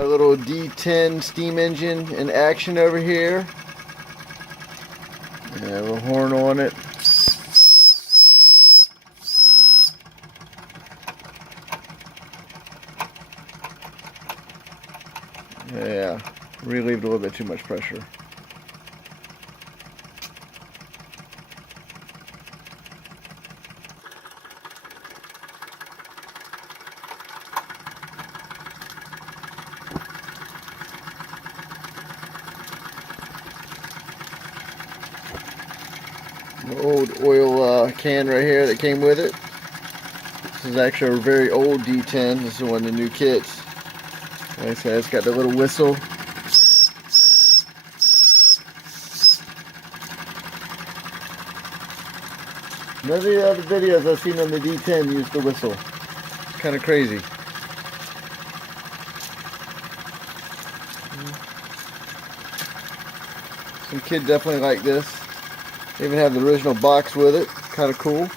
A little D10 steam engine in action over here. Yeah, a little horn on it. Yeah, relieved a little bit too much pressure. The old oil can right here that came with it. This is actually a very old D10. This is one of the new kits. Like I said, it's got the little whistle. None of the other videos I've seen on the D10 use the whistle. It's kind of crazy. Some kid definitely like this. They even have the original box with it. Kind of cool.